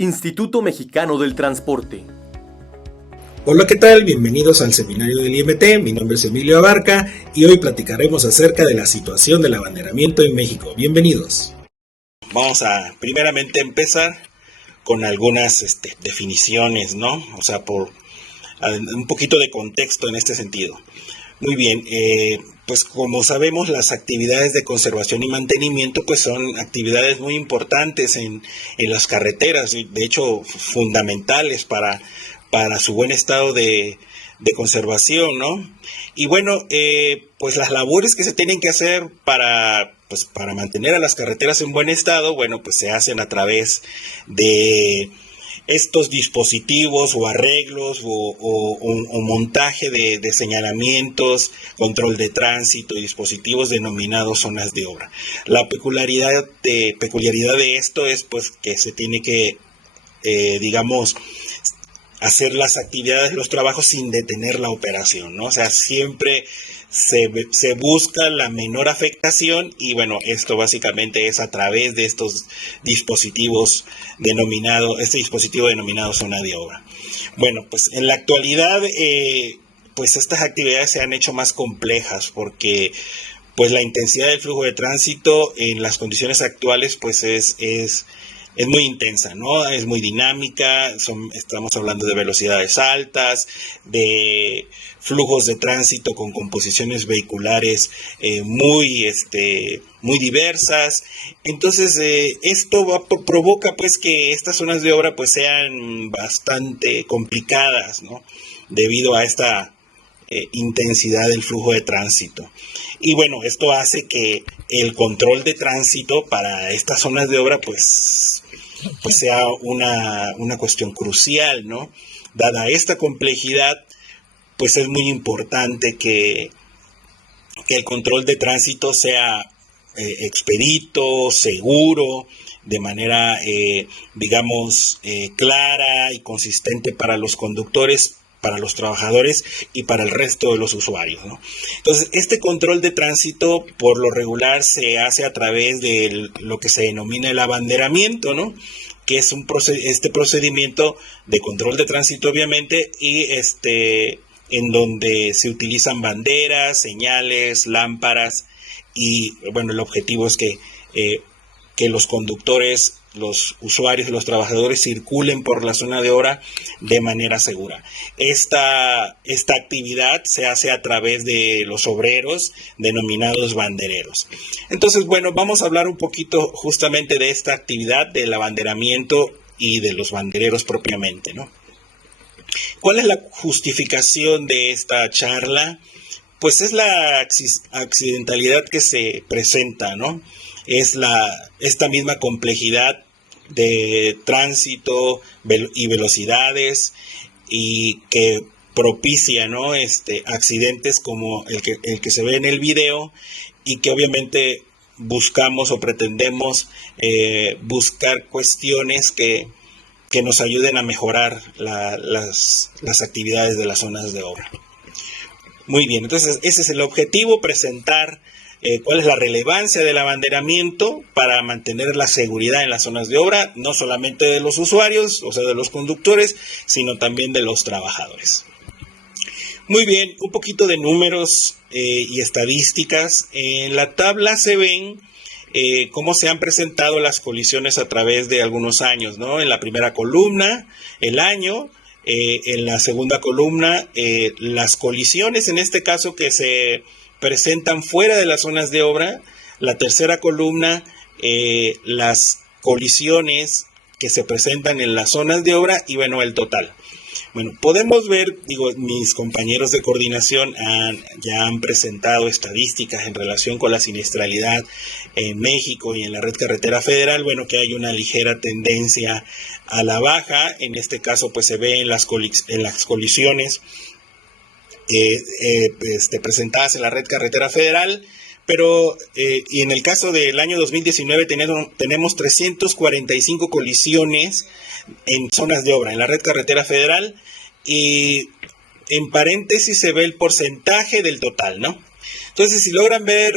Instituto Mexicano del Transporte. Hola, ¿qué tal? Bienvenidos al seminario del IMT. Mi nombre es Emilio Abarca y hoy platicaremos acerca de la situación del abanderamiento en México. Bienvenidos. Vamos a primeramente empezar con algunas definiciones, ¿no? O sea, por un poquito de contexto en este sentido. Muy bien, pues como sabemos, las actividades de conservación y mantenimiento pues son actividades muy importantes en las carreteras, de hecho fundamentales para su buen estado de conservación, ¿no? Y bueno, pues las labores que se tienen que hacer para mantener a las carreteras en buen estado, bueno, pues se hacen a través de estos dispositivos o arreglos o montaje de señalamientos, control de tránsito y dispositivos denominados zonas de obra. La peculiaridad de esto es pues que se tiene que, digamos, hacer las actividades, los trabajos sin detener la operación, ¿no? O sea, siempre se busca la menor afectación y bueno, esto básicamente es a través de estos dispositivos este dispositivo denominado zona de obra. Bueno, pues en la actualidad, pues estas actividades se han hecho más complejas porque pues la intensidad del flujo de tránsito en las condiciones actuales pues es muy intensa, ¿no? Es muy dinámica, estamos hablando de velocidades altas, de flujos de tránsito con composiciones vehiculares muy diversas. Entonces, esto provoca pues que estas zonas de obra pues sean bastante complicadas, ¿no? Debido a esta intensidad del flujo de tránsito. Y bueno, esto hace que el control de tránsito para estas zonas de obra pues sea una cuestión crucial, ¿no? Dada esta complejidad, pues es muy importante que el control de tránsito sea expedito, seguro, de manera, digamos, clara y consistente para los conductores, para los trabajadores y para el resto de los usuarios, ¿no? Entonces, este control de tránsito por lo regular se hace a través de lo que se denomina el abanderamiento, ¿no? Que es este procedimiento de control de tránsito, obviamente, y en donde se utilizan banderas, señales, lámparas, y bueno, el objetivo es que los conductores, los usuarios, los trabajadores circulen por la zona de obra de manera segura. Esta actividad se hace a través de los obreros denominados bandereros. Entonces, bueno, vamos a hablar un poquito justamente de esta actividad del abanderamiento y de los bandereros propiamente, ¿no? ¿Cuál es la justificación de esta charla? Pues es la accidentalidad que se presenta, ¿no? Es esta misma complejidad de tránsito y velocidades y que propicia, ¿no? Accidentes como el que se ve en el video y que obviamente buscamos o pretendemos buscar cuestiones que nos ayuden a mejorar las actividades de las zonas de obra. Muy bien, entonces ese es el objetivo, presentar cuál es la relevancia del abanderamiento para mantener la seguridad en las zonas de obra, no solamente de los usuarios, o sea, de los conductores, sino también de los trabajadores. Muy bien, un poquito de números y estadísticas. En la tabla se ven cómo se han presentado las colisiones a través de algunos años, ¿no? En la primera columna, el año. En la segunda columna, las colisiones, en este caso, que se presentan fuera de las zonas de obra. La tercera columna, las colisiones que se presentan en las zonas de obra y bueno, el total. Bueno, podemos ver, mis compañeros de coordinación ya han presentado estadísticas en relación con la siniestralidad en México y en la red carretera federal, bueno, que hay una ligera tendencia a la baja. En este caso, pues se ve en las colisiones presentadas en la red carretera federal, pero y en el caso del año 2019 tenemos 345 colisiones en zonas de obra en la red carretera federal y en paréntesis se ve el porcentaje del total, ¿no? Entonces, si logran ver,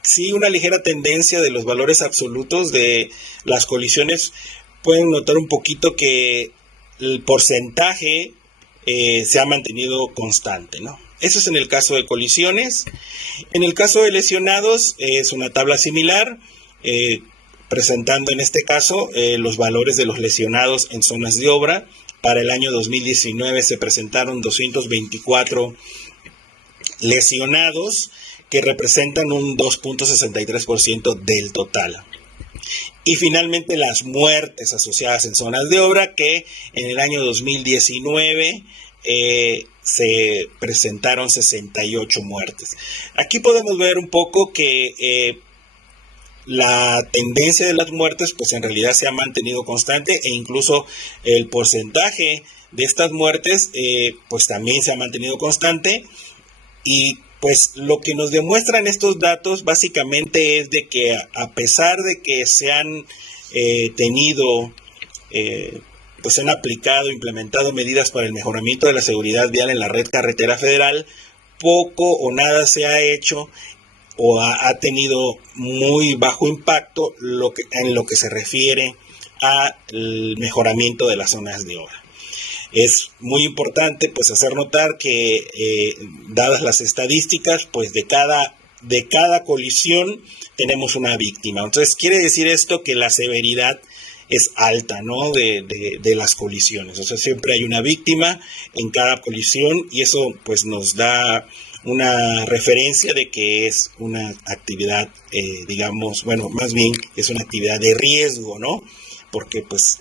sí, una ligera tendencia de los valores absolutos de las colisiones pueden notar un poquito que el porcentaje se ha mantenido constante, ¿no? Eso es en el caso de colisiones. En el caso de lesionados es una tabla similar, presentando en este caso los valores de los lesionados en zonas de obra. Para el año 2019 se presentaron 224 lesionados, que representan un 2.63% del total. Y finalmente las muertes asociadas en zonas de obra, que en el año 2019 se presentaron 68 muertes. Aquí podemos ver un poco que la tendencia de las muertes pues en realidad se ha mantenido constante, e incluso el porcentaje de estas muertes pues también se ha mantenido constante. Y pues lo que nos demuestran estos datos básicamente es de que a pesar de que se han pues se han aplicado, implementado medidas para el mejoramiento de la seguridad vial en la red carretera federal, poco o nada se ha hecho o ha tenido muy bajo impacto en lo que se refiere al mejoramiento de las zonas de obra. Es muy importante pues hacer notar que dadas las estadísticas, pues de cada colisión tenemos una víctima. Entonces quiere decir esto que la severidad es alta, ¿no? de las colisiones. O sea, siempre hay una víctima en cada colisión, y eso pues nos da una referencia de que es una actividad, digamos, bueno, más bien es una actividad de riesgo, ¿no? Porque pues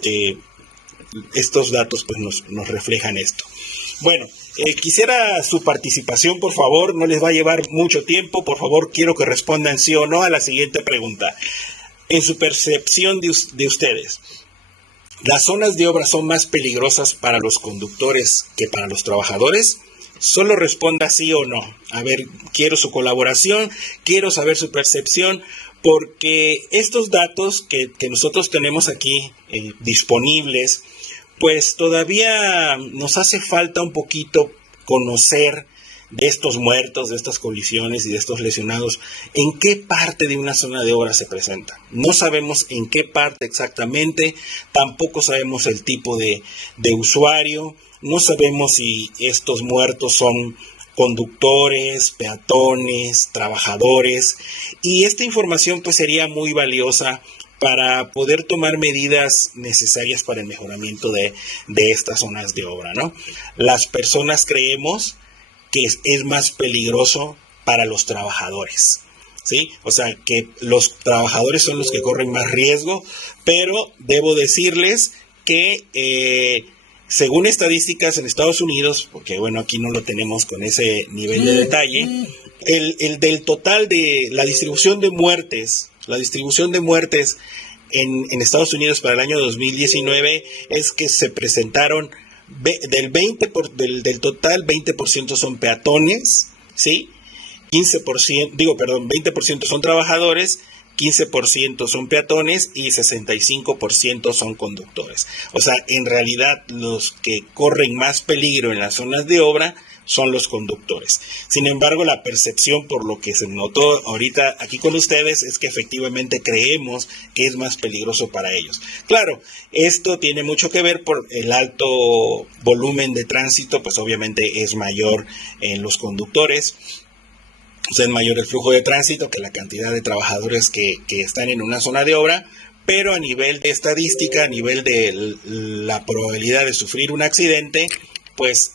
estos datos pues nos reflejan esto. Bueno, quisiera su participación, por favor, no les va a llevar mucho tiempo. Por favor, quiero que respondan sí o no a la siguiente pregunta. En su percepción de ustedes, ¿las zonas de obra son más peligrosas para los conductores que para los trabajadores? Solo responda sí o no. A ver, quiero su colaboración, quiero saber su percepción, porque estos datos que nosotros tenemos aquí disponibles, pues todavía nos hace falta un poquito conocer de estos muertos, de estas colisiones y de estos lesionados, en qué parte de una zona de obra se presenta. No sabemos en qué parte exactamente, tampoco sabemos el tipo de usuario, no sabemos si estos muertos son conductores, peatones, trabajadores, y esta información pues sería muy valiosa para poder tomar medidas necesarias para el mejoramiento de estas zonas de obra, ¿no? Las personas creemos que es más peligroso para los trabajadores, ¿sí? O sea, que los trabajadores son los que corren más riesgo, pero debo decirles que según estadísticas en Estados Unidos, porque bueno, aquí no lo tenemos con ese nivel de detalle, el del total de la distribución de muertes en Estados Unidos para el año 2019 es que se presentaron del total, 20% son peatones, ¿sí? 20% son trabajadores, 15% son peatones y 65% son conductores. O sea, en realidad los que corren más peligro en las zonas de obra son los conductores. Sin embargo, la percepción, por lo que se notó ahorita aquí con ustedes, es que efectivamente creemos que es más peligroso para ellos. Claro, esto tiene mucho que ver por el alto volumen de tránsito, pues obviamente es mayor en los conductores. O sea, es mayor el flujo de tránsito que la cantidad de trabajadores que están en una zona de obra, pero a nivel de estadística, a nivel de la probabilidad de sufrir un accidente, pues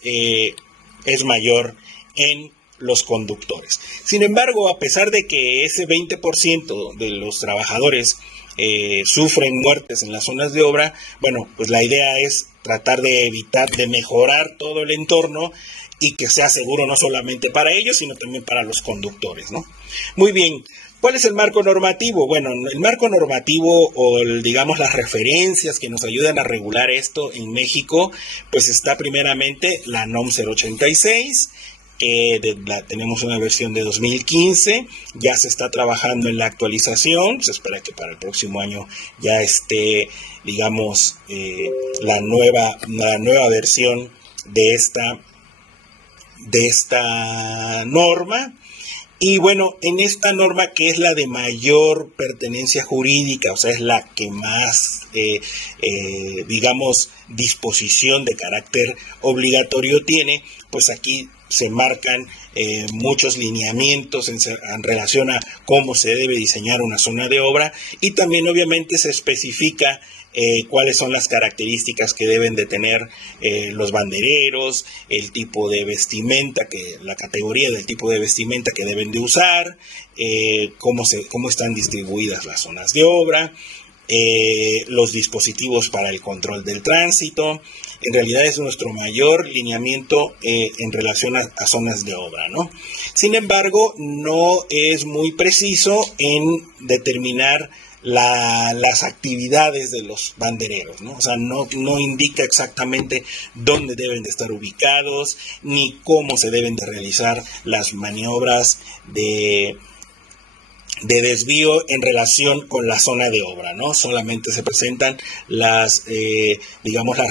es mayor en los conductores. Sin embargo, a pesar de que ese 20% de los trabajadores sufren muertes en las zonas de obra, bueno, pues la idea es tratar de evitar, de mejorar todo el entorno y que sea seguro no solamente para ellos, sino también para los conductores, ¿no? Muy bien. ¿Cuál es el marco normativo? Bueno, el marco normativo digamos las referencias que nos ayudan a regular esto en México, pues está primeramente la NOM 086, tenemos una versión de 2015, ya se está trabajando en la actualización, se espera que para el próximo año ya esté, digamos, la nueva versión de esta norma. Y bueno, en esta norma, que es la de mayor pertenencia jurídica, o sea, es la que más, digamos, disposición de carácter obligatorio tiene, pues aquí se marcan muchos lineamientos en relación a cómo se debe diseñar una zona de obra, y también obviamente se especifica cuáles son las características que deben de tener los bandereros, el tipo de vestimenta, la categoría del tipo de vestimenta que deben de usar, cómo están distribuidas las zonas de obra, los dispositivos para el control del tránsito. En realidad es nuestro mayor lineamiento en relación a zonas de obra, ¿no? Sin embargo, no es muy preciso en determinar las actividades de los bandereros, ¿no? O sea, no indica exactamente dónde deben de estar ubicados, ni cómo se deben de realizar las maniobras de desvío en relación con la zona de obra, ¿no? Solamente se presentan las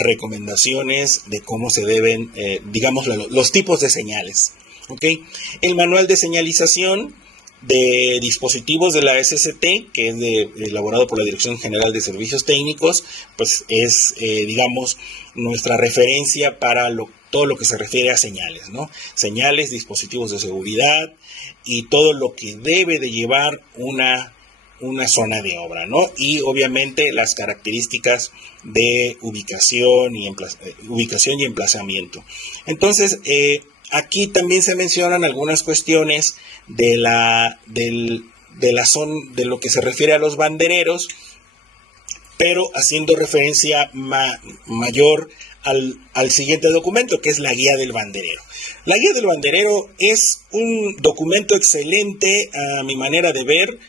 recomendaciones de cómo se deben, los tipos de señales, ¿ok? El manual de señalización de dispositivos de la SCT, que es elaborado por la Dirección General de Servicios Técnicos, pues es, nuestra referencia para todo lo que se refiere a señales, ¿no? Señales, dispositivos de seguridad y todo lo que debe de llevar una zona de obra, ¿no? Y obviamente las características de ubicación y emplazamiento. Entonces, aquí también se mencionan algunas cuestiones de lo que se refiere a los bandereros, pero haciendo referencia mayor al siguiente documento, que es la guía del banderero. La guía del banderero es un documento excelente a mi manera de ver.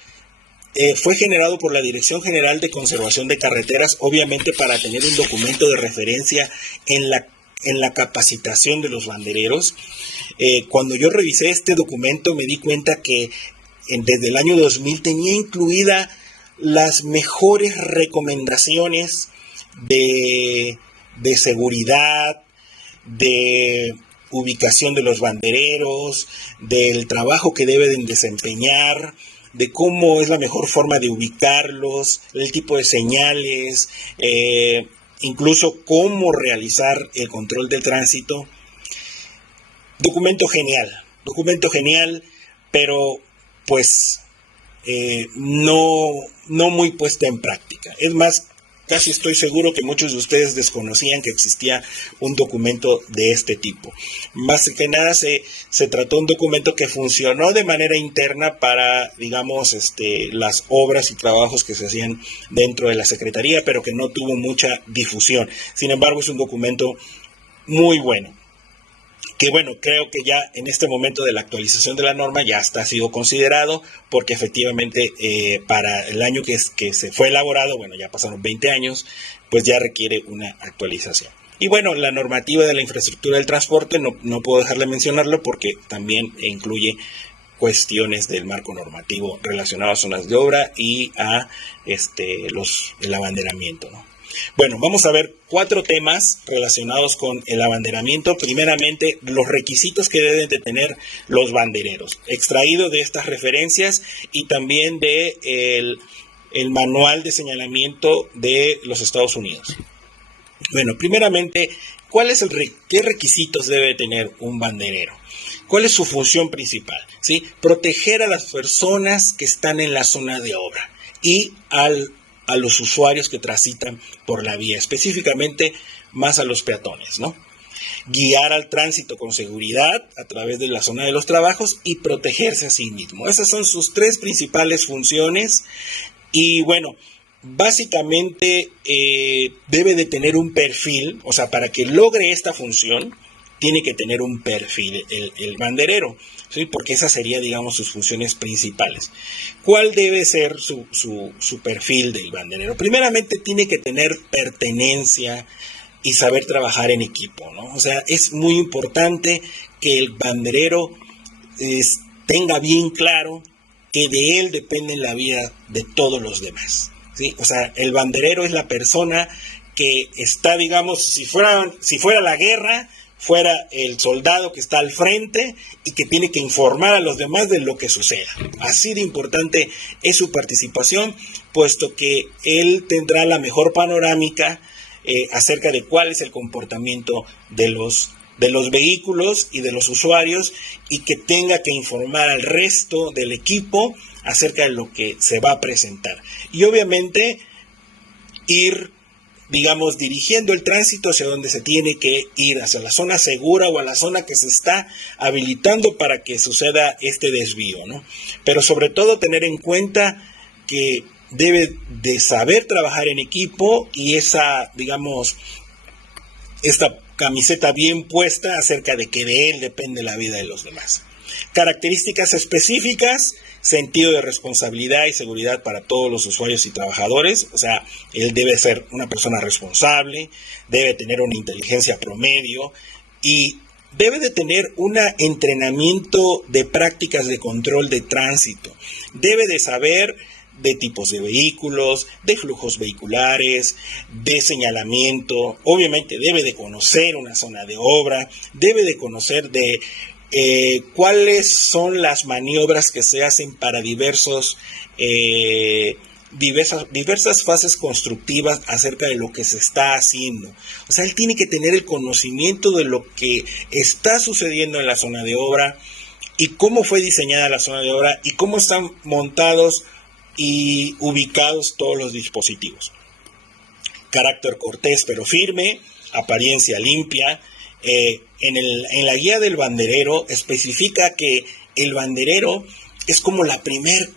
Fue generado por la Dirección General de Conservación de Carreteras, obviamente para tener un documento de referencia en la capacitación de los bandereros. Cuando yo revisé este documento me di cuenta que desde el año 2000 tenía incluida las mejores recomendaciones de seguridad, de ubicación de los bandereros, del trabajo que deben desempeñar, de cómo es la mejor forma de ubicarlos, el tipo de señales, incluso cómo realizar el control del tránsito. Documento genial, pero pues no muy puesta en práctica. Es más, casi estoy seguro que muchos de ustedes desconocían que existía un documento de este tipo. Más que nada se trató de un documento que funcionó de manera interna para, las obras y trabajos que se hacían dentro de la Secretaría, pero que no tuvo mucha difusión. Sin embargo, es un documento muy bueno, que bueno, creo que ya en este momento de la actualización de la norma ya ha sido considerado, porque efectivamente para el año que se fue elaborado, bueno, ya pasaron 20 años, pues ya requiere una actualización. Y bueno, la normativa de la infraestructura del transporte, no puedo dejar de mencionarlo porque también incluye cuestiones del marco normativo relacionado a zonas de obra y a el abanderamiento, ¿no? Bueno, vamos a ver 4 temas relacionados con el abanderamiento. Primeramente, los requisitos que deben de tener los bandereros, extraído de estas referencias y también de el manual de señalamiento de los Estados Unidos. Bueno, primeramente, ¿qué requisitos debe tener un banderero? ¿Cuál es su función principal? ¿Sí? Proteger a las personas que están en la zona de obra y a los usuarios que transitan por la vía, específicamente más a los peatones, ¿no? Guiar al tránsito con seguridad a través de la zona de los trabajos y protegerse a sí mismo. Esas son sus 3 principales funciones y bueno, básicamente debe de tener un perfil, o sea, para que logre esta función, tiene que tener un perfil el banderero, ¿sí? Porque esas serían, sus funciones principales. ¿Cuál debe ser su perfil del banderero? Primeramente, tiene que tener pertenencia y saber trabajar en equipo, ¿no? O sea, es muy importante que el banderero tenga bien claro que de él depende la vida de todos los demás, ¿sí? O sea, el banderero es la persona que está, si fuera la guerra, fuera el soldado que está al frente y que tiene que informar a los demás de lo que suceda. Así de importante es su participación, puesto que él tendrá la mejor panorámica acerca de cuál es el comportamiento de los vehículos y de los usuarios, y que tenga que informar al resto del equipo acerca de lo que se va a presentar. Y obviamente ir, digamos, dirigiendo el tránsito hacia donde se tiene que ir, hacia la zona segura o a la zona que se está habilitando para que suceda este desvío, ¿no? Pero sobre todo tener en cuenta que debe de saber trabajar en equipo y esta camiseta bien puesta acerca de que de él depende la vida de los demás. Características específicas: sentido de responsabilidad y seguridad para todos los usuarios y trabajadores. O sea, él debe ser una persona responsable, debe tener una inteligencia promedio y debe de tener un entrenamiento de prácticas de control de tránsito. Debe de saber de tipos de vehículos, de flujos vehiculares, de señalamiento. Obviamente debe de conocer una zona de obra, debe de conocer de cuáles son las maniobras que se hacen para diversas fases constructivas acerca de lo que se está haciendo. O sea, él tiene que tener el conocimiento de lo que está sucediendo en la zona de obra y cómo fue diseñada la zona de obra y cómo están montados y ubicados todos los dispositivos. Carácter cortés pero firme, apariencia limpia. En la guía del banderero especifica que el banderero es como la primer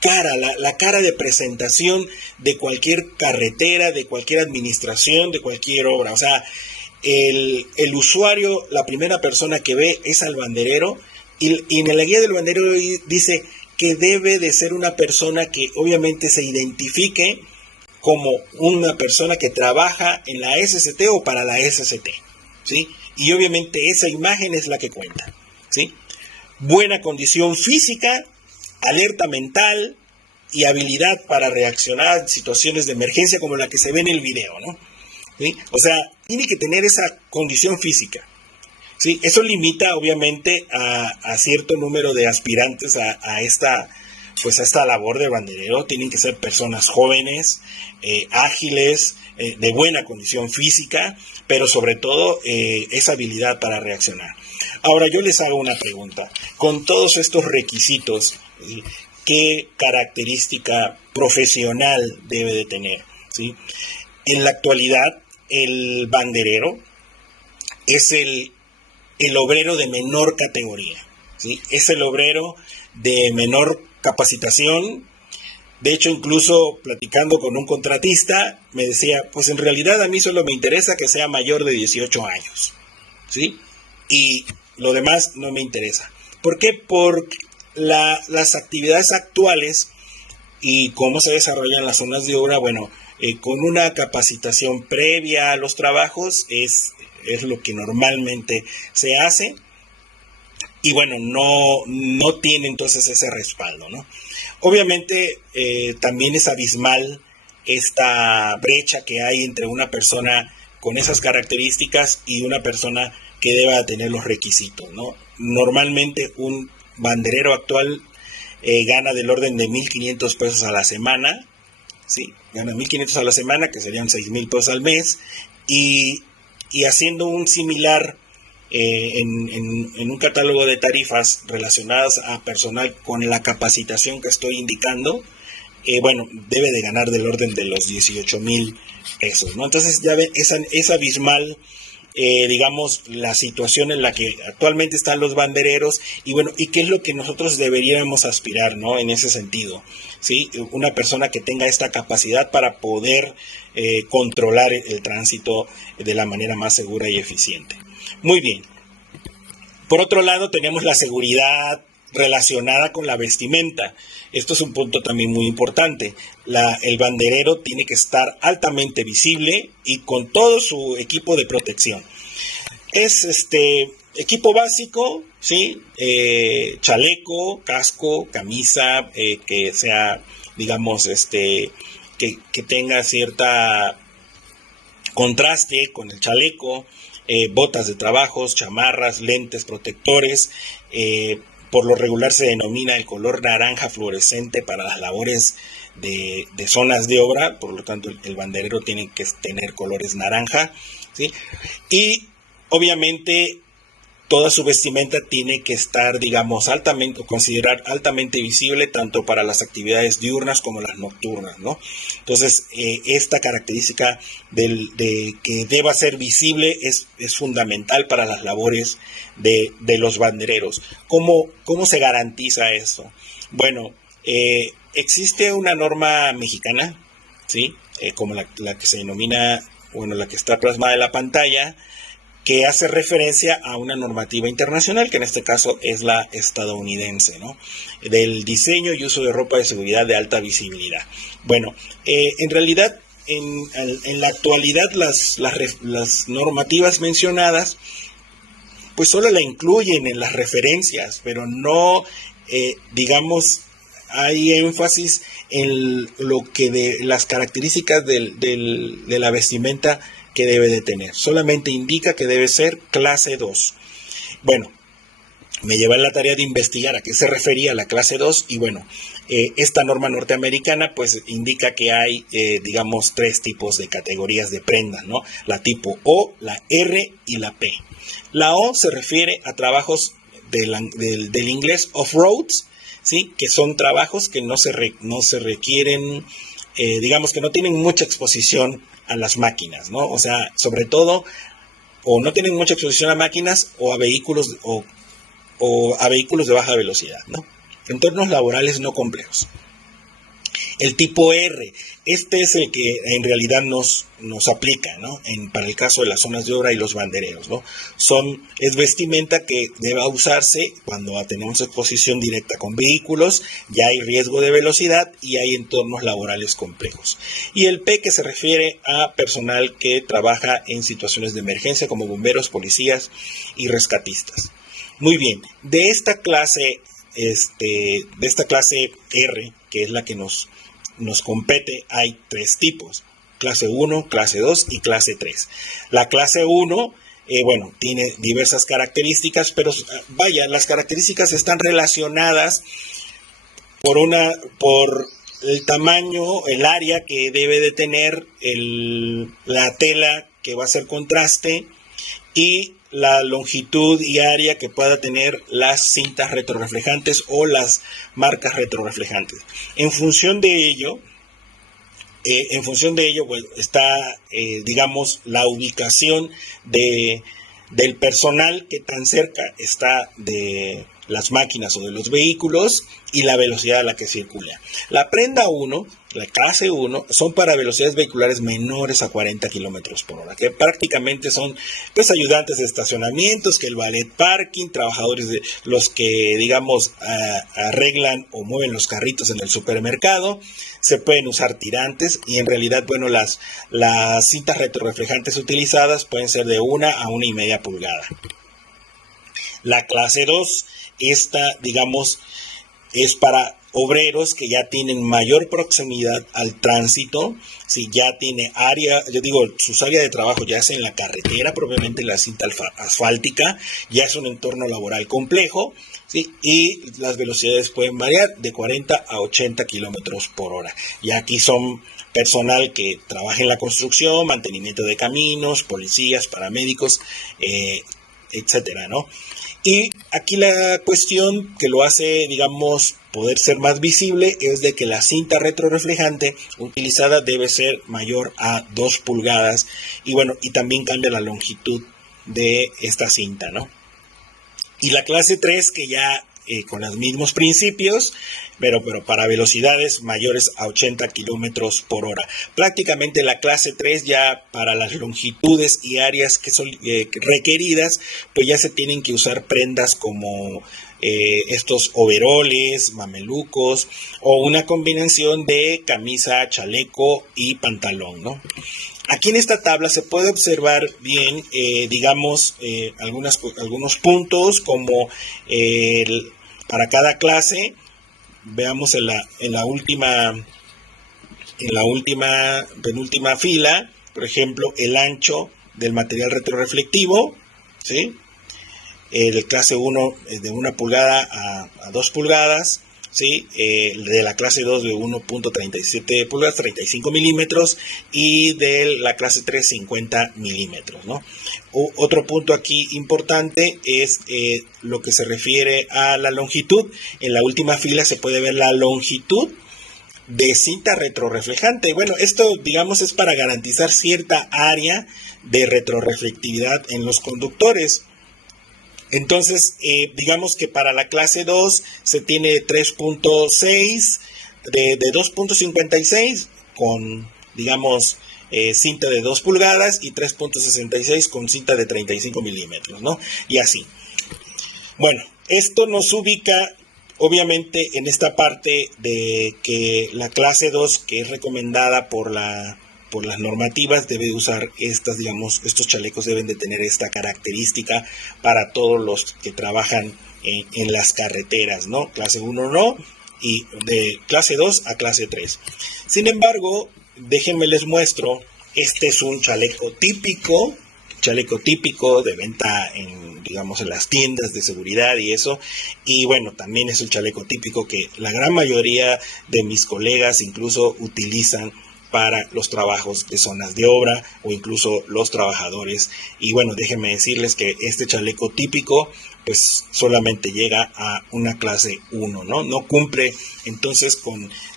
cara, la cara de presentación de cualquier carretera, de cualquier administración, de cualquier obra. O sea, el usuario, la primera persona que ve es al banderero, y en la guía del banderero dice que debe de ser una persona que obviamente se identifique como una persona que trabaja en la SCT o para la SCT, ¿sí? Y obviamente esa imagen es la que cuenta, ¿sí? Buena condición física, alerta mental y habilidad para reaccionar a situaciones de emergencia como la que se ve en el video, ¿no? ¿Sí? O sea, tiene que tener esa condición física, ¿sí? Eso limita obviamente a cierto número de aspirantes a esta labor de banderero. Tienen que ser personas jóvenes, ágiles, de buena condición física, pero sobre todo esa habilidad para reaccionar. Ahora yo les hago una pregunta. Con todos estos requisitos, ¿qué característica profesional debe de tener? ¿Sí? En la actualidad, el banderero es el obrero de menor categoría, ¿sí? Es el obrero de menor capacitación. De hecho, incluso platicando con un contratista, me decía, pues en realidad a mí solo me interesa que sea mayor de 18 años, ¿sí? Y lo demás no me interesa. ¿Por qué? Porque las actividades actuales y cómo se desarrollan las zonas de obra, bueno, con una capacitación previa a los trabajos es lo que normalmente se hace. Y bueno, no tiene entonces ese respaldo, ¿no? Obviamente también es abismal esta brecha que hay entre una persona con esas características y una persona que deba tener los requisitos, ¿no? Normalmente un banderero actual gana del orden de 1,500 pesos a la semana, ¿sí? Gana 1,500 a la semana, que serían 6,000 pesos al mes, y haciendo un similar en un catálogo de tarifas relacionadas a personal con la capacitación que estoy indicando, bueno, debe de ganar del orden de los 18,000 pesos, ¿no? Entonces ya ven, es abismal, digamos, la situación en la que actualmente están los bandereros, y bueno, y qué es lo que nosotros deberíamos aspirar, ¿no? En ese sentido, ¿sí? Una persona que tenga esta capacidad para poder controlar el tránsito de la manera más segura y eficiente. Muy bien. Por otro lado, tenemos la seguridad relacionada con la vestimenta. Esto es un punto también muy importante. El banderero tiene que estar altamente visible y con todo su equipo de protección. Es equipo básico, ¿sí? Chaleco, casco, camisa, que sea, digamos, que tenga cierta contraste con el chaleco. botas de trabajos, chamarras, lentes protectores. Por lo regular se denomina el color naranja fluorescente para las labores de zonas de obra, por lo tanto el banderero tiene que tener colores naranja, ¿sí? Y obviamente toda su vestimenta tiene que estar, digamos, considerar altamente visible tanto para las actividades diurnas como las nocturnas, ¿no? Entonces, esta característica de que deba ser visible es fundamental para las labores de los bandereros. ¿Cómo se garantiza eso? Bueno, existe una norma mexicana, ¿sí? Como la que se denomina, bueno, la que está plasmada en la pantalla, que hace referencia a una normativa internacional, que en este caso es la estadounidense, ¿no? Del diseño y uso de ropa de seguridad de alta visibilidad. Bueno, en realidad, en la actualidad, las normativas mencionadas, pues solo la incluyen en las referencias, pero no, digamos, hay énfasis en lo que de las características de la vestimenta que debe de tener. Solamente indica que debe ser clase 2. Bueno, me llevé a la tarea de investigar a qué se refería la clase 2 y bueno, esta norma norteamericana pues indica que hay, digamos, 3 tipos de categorías de prendas, ¿no? La tipo O, la R y la P. La O se refiere a trabajos del inglés off-roads, ¿sí? Que son trabajos que no se requieren, digamos que no tienen mucha exposición a las máquinas, ¿no? O sea, sobre todo, o no tienen mucha exposición a máquinas o a vehículos a vehículos de baja velocidad, ¿no? Entornos laborales no complejos. El tipo R, este es el que en realidad nos aplica, ¿no? Para el caso de las zonas de obra y los bandereros, ¿no? Es vestimenta que debe usarse cuando tenemos exposición directa con vehículos, ya hay riesgo de velocidad y hay entornos laborales complejos. Y el P, que se refiere a personal que trabaja en situaciones de emergencia como bomberos, policías y rescatistas. Muy bien, de esta clase R, que es la que nos compete, hay 3 tipos: clase 1, clase 2 y clase 3. La clase 1, bueno, tiene diversas características, pero vaya, las características están relacionadas por el tamaño, el área que debe de tener la tela que va a ser contraste y la longitud y área que pueda tener las cintas retroreflejantes o las marcas retroreflejantes. En función de ello, pues, está, digamos, la ubicación del personal, que tan cerca está de las máquinas o de los vehículos, y la velocidad a la que circula. La prenda 1, la clase 1, son para velocidades vehiculares menores a 40 kilómetros por hora, que prácticamente son pues ayudantes de estacionamientos, que el valet parking, trabajadores de los que, digamos, arreglan o mueven los carritos en el supermercado. Se pueden usar tirantes y en realidad, bueno, las cintas retroreflejantes utilizadas pueden ser de 1 a 1,5 pulgadas. La clase 2, esta, digamos, es para obreros que ya tienen mayor proximidad al tránsito, si ya tiene área, yo digo, sus áreas de trabajo ya es en la carretera, propiamente en la cinta asfáltica, ya es un entorno laboral complejo, ¿sí? Y las velocidades pueden variar de 40 a 80 kilómetros por hora. Y aquí son personal que trabaja en la construcción, mantenimiento de caminos, policías, paramédicos, etcétera, ¿no? Y aquí la cuestión que lo hace, digamos, poder ser más visible es de que la cinta retroreflejante utilizada debe ser mayor a 2 pulgadas y bueno, y también cambia la longitud de esta cinta, ¿no? Y la clase 3, que ya con los mismos principios, pero para velocidades mayores a 80 kilómetros por hora. Prácticamente la clase 3 ya para las longitudes y áreas que son requeridas, pues ya se tienen que usar prendas como estos overoles, mamelucos o una combinación de camisa, chaleco y pantalón, ¿no? Aquí en esta tabla se puede observar bien, digamos, algunos puntos como para cada clase. Veamos en la penúltima fila, por ejemplo, el ancho del material retroreflectivo, ¿sí? El clase 1 de 1 pulgada a 2 pulgadas, ¿sí? De la clase 2 de 1.37 pulgadas, 35 milímetros, y de la clase 3, 50 milímetros, ¿no? Otro punto aquí importante es lo que se refiere a la longitud. En la última fila se puede ver la longitud de cinta retrorreflejante. Bueno, esto, digamos, es para garantizar cierta área de retroreflectividad en los conductores. Entonces, digamos que para la clase 2 se tiene 3.6 de 2.56 con, digamos, cinta de 2 pulgadas y 3.66 con cinta de 35 milímetros, ¿no? Y así. Bueno, esto nos ubica obviamente en esta parte de que la clase 2, que es recomendada por las normativas, debe usar estos chalecos deben de tener esta característica para todos los que trabajan en las carreteras, ¿no? Clase 1 no, y de clase 2 a clase 3. Sin embargo, déjenme les muestro, este es un chaleco típico de venta en las tiendas de seguridad y eso, y bueno, también es un chaleco típico que la gran mayoría de mis colegas incluso utilizan para los trabajos de zonas de obra o incluso los trabajadores. Y bueno, déjenme decirles que este chaleco típico pues solamente llega a una clase 1, ¿no? No cumple entonces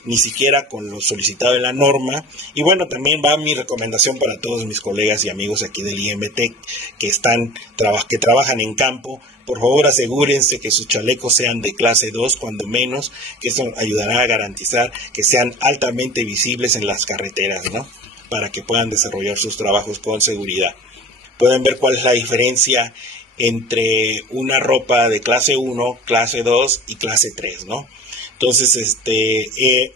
ni siquiera con lo solicitado en la norma. Y bueno, también va mi recomendación para todos mis colegas y amigos aquí del IMT que trabajan en campo. Por favor, asegúrense que sus chalecos sean de clase 2, cuando menos, que esto ayudará a garantizar que sean altamente visibles en las carreteras, ¿no? Para que puedan desarrollar sus trabajos con seguridad. Pueden ver cuál es la diferencia entre una ropa de clase 1, clase 2 y clase 3, ¿no? Entonces,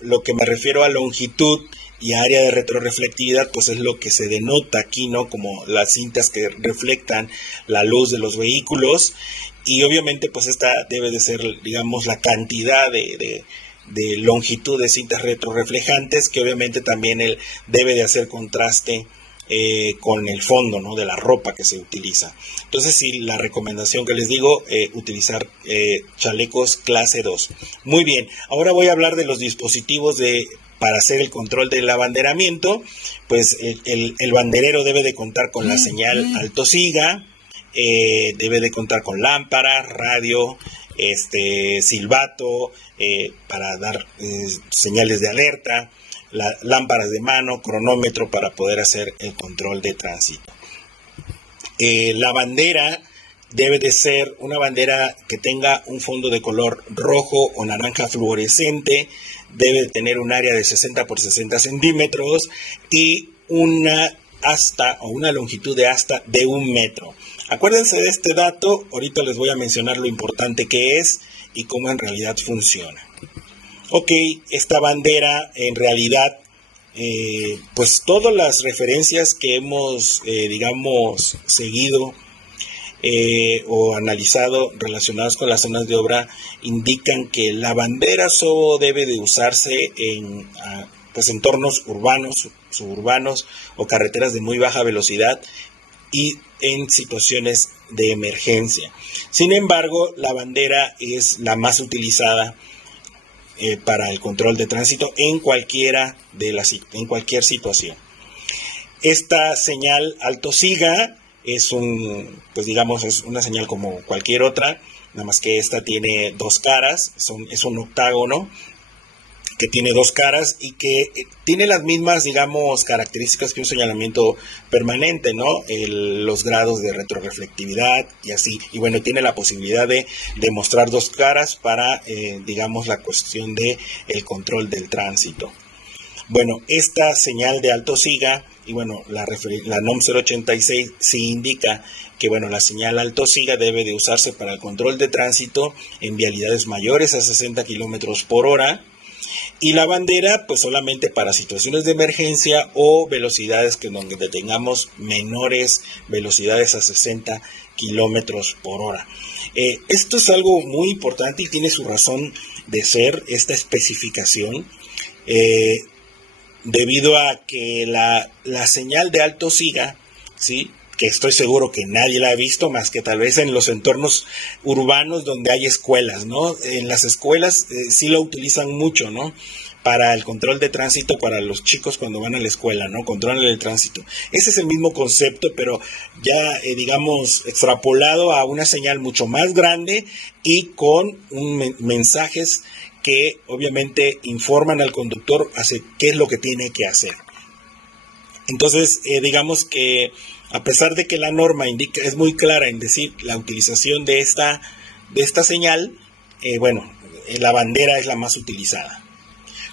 lo que me refiero a longitud y área de retroreflectividad, pues es lo que se denota aquí, ¿no? Como las cintas que reflectan la luz de los vehículos, y obviamente pues esta debe de ser, digamos, la cantidad de longitud de cintas retroreflejantes, que obviamente también él debe de hacer contraste con el fondo, ¿no? De la ropa que se utiliza. Entonces, sí, la recomendación que les digo, utilizar chalecos clase 2. Muy bien, ahora voy a hablar de los dispositivos para hacer el control del abanderamiento. Pues el banderero debe de contar con la señal alto-siga, debe de contar con lámpara, radio, silbato para dar señales de alerta, lámparas de mano, cronómetro para poder hacer el control de tránsito. La bandera debe de ser una bandera que tenga un fondo de color rojo o naranja fluorescente, debe de tener un área de 60 por 60 centímetros y una longitud de asta de 1 metro. Acuérdense de este dato, ahorita les voy a mencionar lo importante que es y cómo en realidad funciona. Ok, esta bandera en realidad, pues todas las referencias que hemos, seguido o analizado relacionadas con las zonas de obra indican que la bandera solo debe de usarse en entornos urbanos, suburbanos o carreteras de muy baja velocidad y en situaciones de emergencia. Sin embargo, la bandera es la más utilizada para el control de tránsito en cualquier situación. Esta señal alto-siga es es una señal como cualquier otra, nada más que esta tiene 2 caras, es un octágono que tiene 2 caras y que tiene las mismas, características que un señalamiento permanente, ¿no? Los grados de retroreflectividad y así. Y bueno, tiene la posibilidad de mostrar 2 caras para, la cuestión de el control del tránsito. Bueno, esta señal de alto-siga, y bueno, la NOM 086 sí indica que, bueno, la señal alto-siga debe de usarse para el control de tránsito en vialidades mayores a 60 kilómetros por hora, y la bandera pues solamente para situaciones de emergencia o velocidades donde tengamos menores velocidades a 60 kilómetros por hora. Esto es algo muy importante y tiene su razón de ser esta especificación, debido a que la señal de alto-siga, ¿sí?, que estoy seguro que nadie la ha visto más que tal vez en los entornos urbanos donde hay escuelas, ¿no? En las escuelas sí lo utilizan mucho, ¿no? Para el control de tránsito para los chicos cuando van a la escuela, ¿no? Controlan el tránsito. Ese es el mismo concepto, pero ya, digamos, extrapolado a una señal mucho más grande y con mensajes que obviamente informan al conductor hacia qué es lo que tiene que hacer. Entonces, digamos que a pesar de que la norma es muy clara en decir la utilización de esta señal, la bandera es la más utilizada.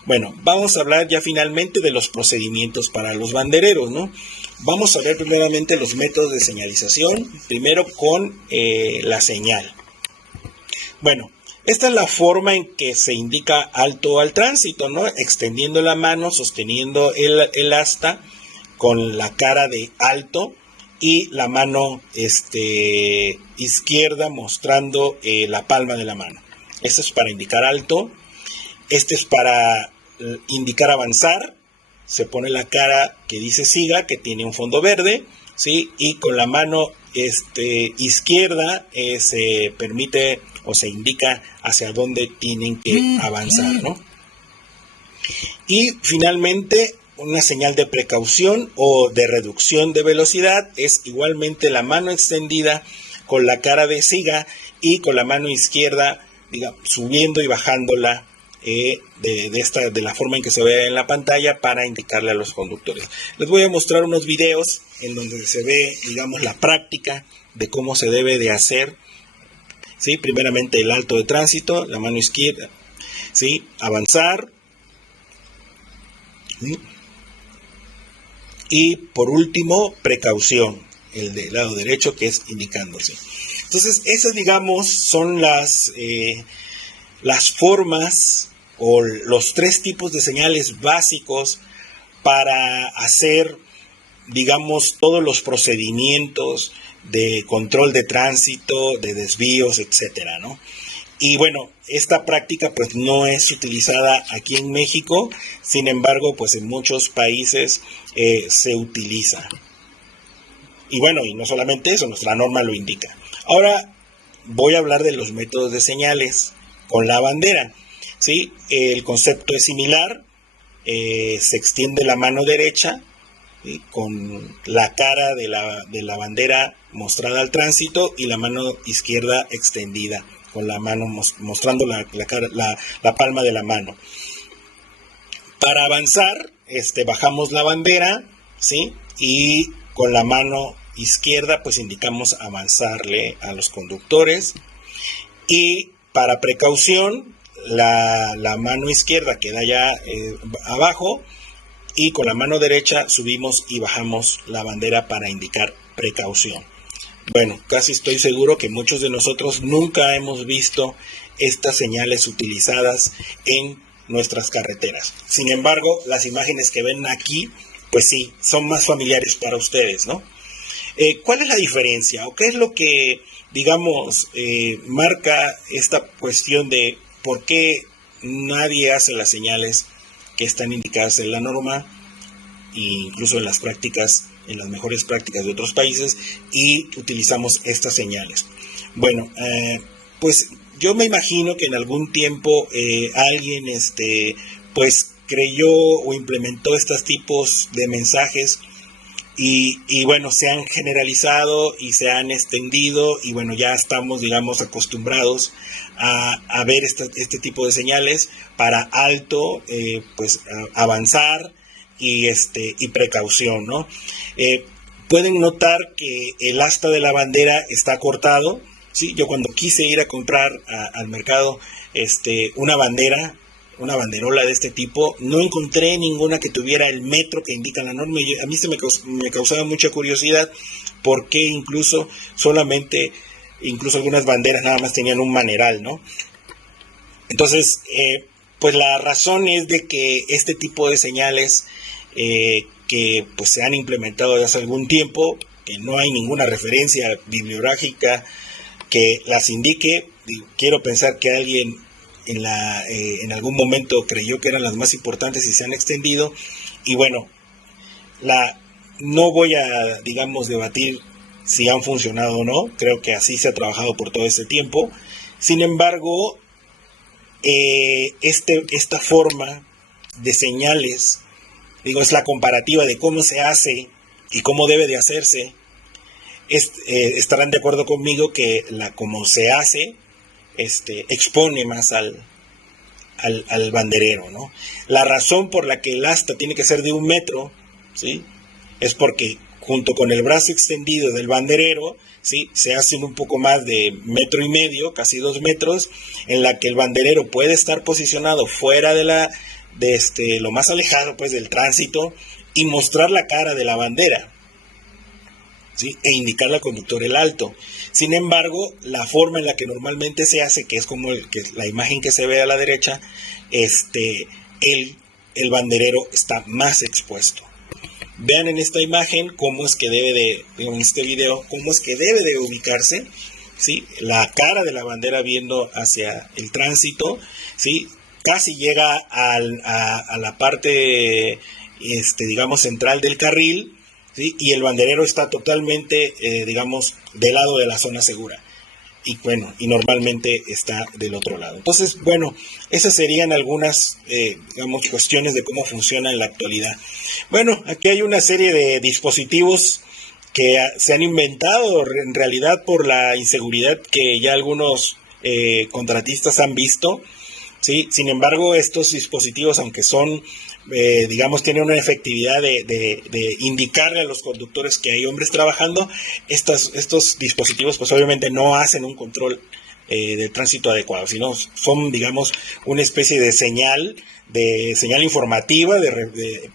Bueno, vamos a hablar ya finalmente de los procedimientos para los bandereros, ¿no? Vamos a ver primeramente los métodos de señalización, primero con la señal. Bueno, esta es la forma en que se indica alto al tránsito, ¿no? Extendiendo la mano, sosteniendo el asta con la cara de alto y la mano izquierda mostrando la palma de la mano. Esto es para indicar alto. Este es para indicar avanzar. Se pone la cara que dice siga, que tiene un fondo verde, ¿sí? Y con la mano izquierda se permite o se indica hacia dónde tienen que avanzar, ¿no? Y finalmente, una señal de precaución o de reducción de velocidad es igualmente la mano extendida con la cara de siga y con la mano izquierda, digamos, subiendo y bajándola de la forma en que se ve en la pantalla para indicarle a los conductores. Les voy a mostrar unos videos en donde se ve, digamos, la práctica de cómo se debe de hacer, ¿sí? Primeramente el alto de tránsito, la mano izquierda, ¿sí? Avanzar, ¿sí? Y por último, precaución, el del lado derecho que es indicándose. Entonces, esas, digamos, son las formas o los tres tipos de señales básicos para hacer, digamos, todos los procedimientos de control de tránsito, de desvíos, etcétera, ¿no? Y bueno, esta práctica pues no es utilizada aquí en México, sin embargo, pues en muchos países se utiliza. Y bueno, y no solamente eso, nuestra norma lo indica. Ahora voy a hablar de los métodos de señales con la bandera, ¿sí? El concepto es similar, se extiende la mano derecha, ¿sí? Con la cara de la bandera mostrada al tránsito y la mano izquierda extendida, con la mano mostrando la palma de la mano. Para avanzar, bajamos la bandera, ¿sí? Y con la mano izquierda, pues indicamos avanzarle a los conductores. Y para precaución, la mano izquierda queda ya abajo y con la mano derecha subimos y bajamos la bandera para indicar precaución. Bueno, casi estoy seguro que muchos de nosotros nunca hemos visto estas señales utilizadas en nuestras carreteras. Sin embargo, las imágenes que ven aquí, pues sí, son más familiares para ustedes, ¿no? ¿Cuál es la diferencia o qué es lo que, digamos, marca esta cuestión de por qué nadie hace las señales que están indicadas en la norma e incluso en las prácticas, en las mejores prácticas de otros países, y utilizamos estas señales? Bueno, pues yo me imagino que en algún tiempo alguien pues creyó o implementó estos tipos de mensajes y bueno, se han generalizado y se han extendido y bueno, ya estamos, digamos, acostumbrados a ver este tipo de señales para alto, pues avanzar y precaución, ¿no? Pueden notar que el asta de la bandera está cortado, ¿sí? Yo cuando quise ir a comprar al mercado una banderola de este tipo, no encontré ninguna que tuviera el metro que indica la norma. A mí me causaba mucha curiosidad porque incluso algunas banderas nada más tenían un maneral, ¿no? Entonces, pues la razón es de que este tipo de señales que pues se han implementado desde hace algún tiempo, que no hay ninguna referencia bibliográfica que las indique. Quiero pensar que alguien en algún momento creyó que eran las más importantes y se han extendido. Y bueno, no voy a, digamos, debatir si han funcionado o no. Creo que así se ha trabajado por todo este tiempo. Sin embargo, esta forma de señales, digo, es la comparativa de cómo se hace y cómo debe de hacerse. Estarán de acuerdo conmigo que como se hace expone más al banderero, ¿no? La razón por la que el asta tiene que ser de 1 metro, ¿sí?, es porque junto con el brazo extendido del banderero, ¿sí?, se hacen un poco más de 1,5 metros, casi 2 metros, en la que el banderero puede estar posicionado fuera de lo más alejado, pues, del tránsito, y mostrar la cara de la bandera, ¿sí?, e indicarle al conductor el alto. Sin embargo, la forma en la que normalmente se hace, que es como la imagen que se ve a la derecha, el banderero está más expuesto. Vean en esta imagen cómo es que en este video, cómo es que debe de ubicarse, ¿sí? La cara de la bandera viendo hacia el tránsito, ¿sí? Casi llega a la parte, digamos, central del carril, ¿sí? Y el banderero está totalmente, digamos, del lado de la zona segura. Y bueno, y normalmente está del otro lado. Entonces, bueno, esas serían algunas, digamos, cuestiones de cómo funciona en la actualidad. Bueno, aquí hay una serie de dispositivos que se han inventado en realidad por la inseguridad que ya algunos contratistas han visto, ¿sí? Sin embargo, estos dispositivos, aunque son, digamos, tienen una efectividad de indicarle a los conductores que hay hombres trabajando, estos dispositivos pues obviamente no hacen un control del tránsito adecuado, sino son, digamos, una especie de señal informativa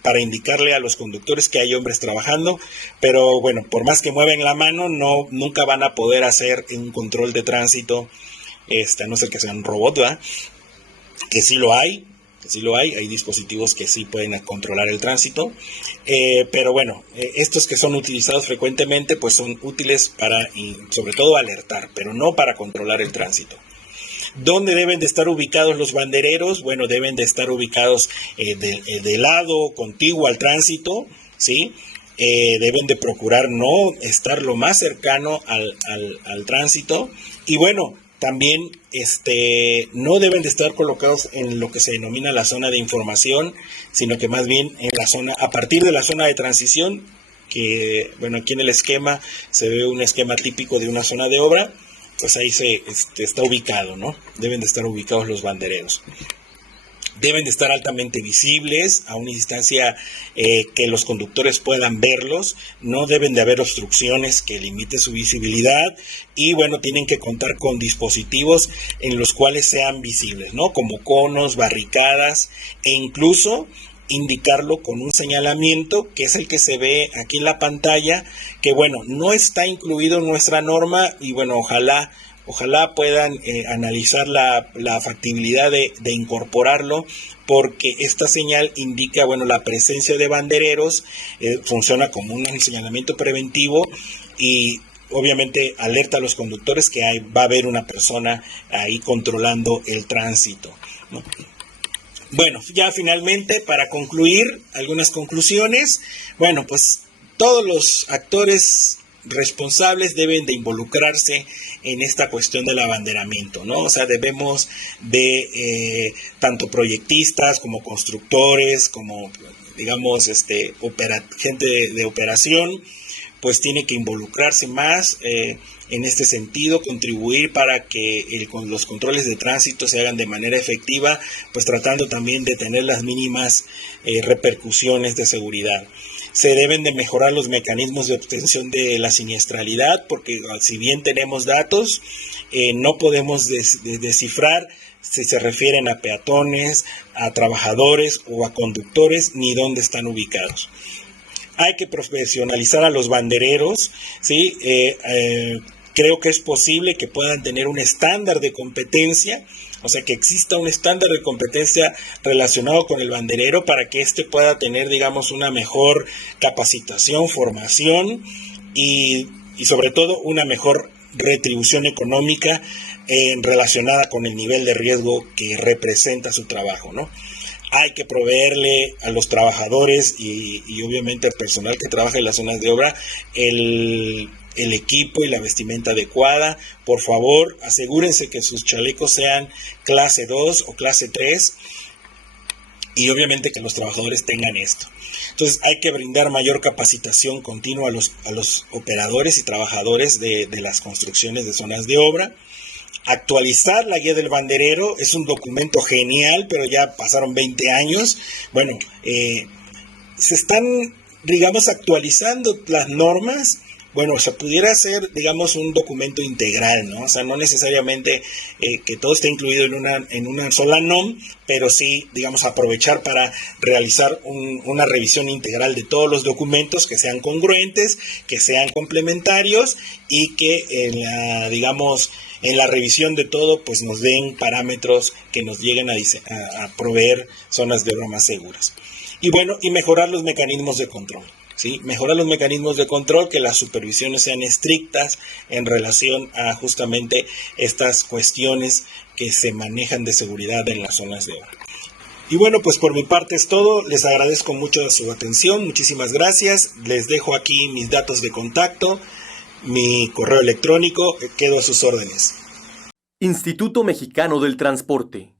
para indicarle a los conductores que hay hombres trabajando, pero bueno, por más que mueven la mano, nunca van a poder hacer un control de tránsito, a no ser que sean robots, ¿verdad? Que sí lo hay dispositivos que sí pueden controlar el tránsito, pero bueno, estos que son utilizados frecuentemente pues son útiles para, sobre todo, alertar, pero no para controlar el tránsito. ¿Dónde deben de estar ubicados los bandereros? Bueno, deben de estar ubicados de lado, contiguo al tránsito, ¿sí? Deben de procurar no estar lo más cercano al tránsito, y bueno, también no deben de estar colocados en lo que se denomina la zona de información, sino que más bien en la zona, a partir de la zona de transición, que bueno, aquí en el esquema se ve un esquema típico de una zona de obra, pues ahí está ubicado, ¿no? Deben de estar ubicados los bandereros. Deben de estar altamente visibles, a una distancia que los conductores puedan verlos. No deben de haber obstrucciones que limiten su visibilidad. Y bueno, tienen que contar con dispositivos en los cuales sean visibles, ¿no? Como conos, barricadas, e incluso indicarlo con un señalamiento, que es el que se ve aquí en la pantalla, que bueno, no está incluido en nuestra norma, y bueno, ojalá puedan analizar la factibilidad de incorporarlo, porque esta señal indica, bueno, la presencia de bandereros, funciona como un señalamiento preventivo y obviamente alerta a los conductores que va a haber una persona ahí controlando el tránsito, ¿no? Bueno, ya finalmente, para concluir, algunas conclusiones. Bueno, pues todos los actores responsables deben de involucrarse en esta cuestión del abanderamiento, ¿no? O sea, debemos de, tanto proyectistas como constructores, como, digamos, gente de operación, pues tiene que involucrarse más en este sentido, contribuir para que los controles de tránsito se hagan de manera efectiva, pues tratando también de tener las mínimas repercusiones de seguridad. Se deben de mejorar los mecanismos de obtención de la siniestralidad, porque si bien tenemos datos, no podemos descifrar si se refieren a peatones, a trabajadores o a conductores, ni dónde están ubicados. Hay que profesionalizar a los bandereros, ¿sí? Creo que es posible que puedan tener un estándar de competencia, o sea, que exista un estándar de competencia relacionado con el banderero para que éste pueda tener, digamos, una mejor capacitación, formación y sobre todo una mejor retribución económica relacionada con el nivel de riesgo que representa su trabajo, ¿no? Hay que proveerle a los trabajadores y obviamente al personal que trabaja en las zonas de obra el el equipo y la vestimenta adecuada. Por favor, asegúrense que sus chalecos sean clase 2 o clase 3 y obviamente que los trabajadores tengan esto. Entonces hay que brindar mayor capacitación continua a los operadores y trabajadores de las construcciones de zonas de obra. Actualizar la guía del banderero es un documento genial, pero ya pasaron 20 años. Bueno, se están, digamos, actualizando las normas. Bueno, o sea, pudiera ser, digamos, un documento integral, ¿no? O sea, no necesariamente que todo esté incluido en una sola NOM, pero sí, digamos, aprovechar para realizar una revisión integral de todos los documentos que sean congruentes, que sean complementarios y que en la revisión de todo, pues nos den parámetros que nos lleguen a proveer zonas de obra más seguras. Y bueno, y mejorar los mecanismos de control. ¿Sí? Mejorar los mecanismos de control, que las supervisiones sean estrictas en relación a justamente estas cuestiones que se manejan de seguridad en las zonas de obra. Y bueno, pues por mi parte es todo. Les agradezco mucho su atención. Muchísimas gracias. Les dejo aquí mis datos de contacto, mi correo electrónico. Quedo a sus órdenes. Instituto Mexicano del Transporte.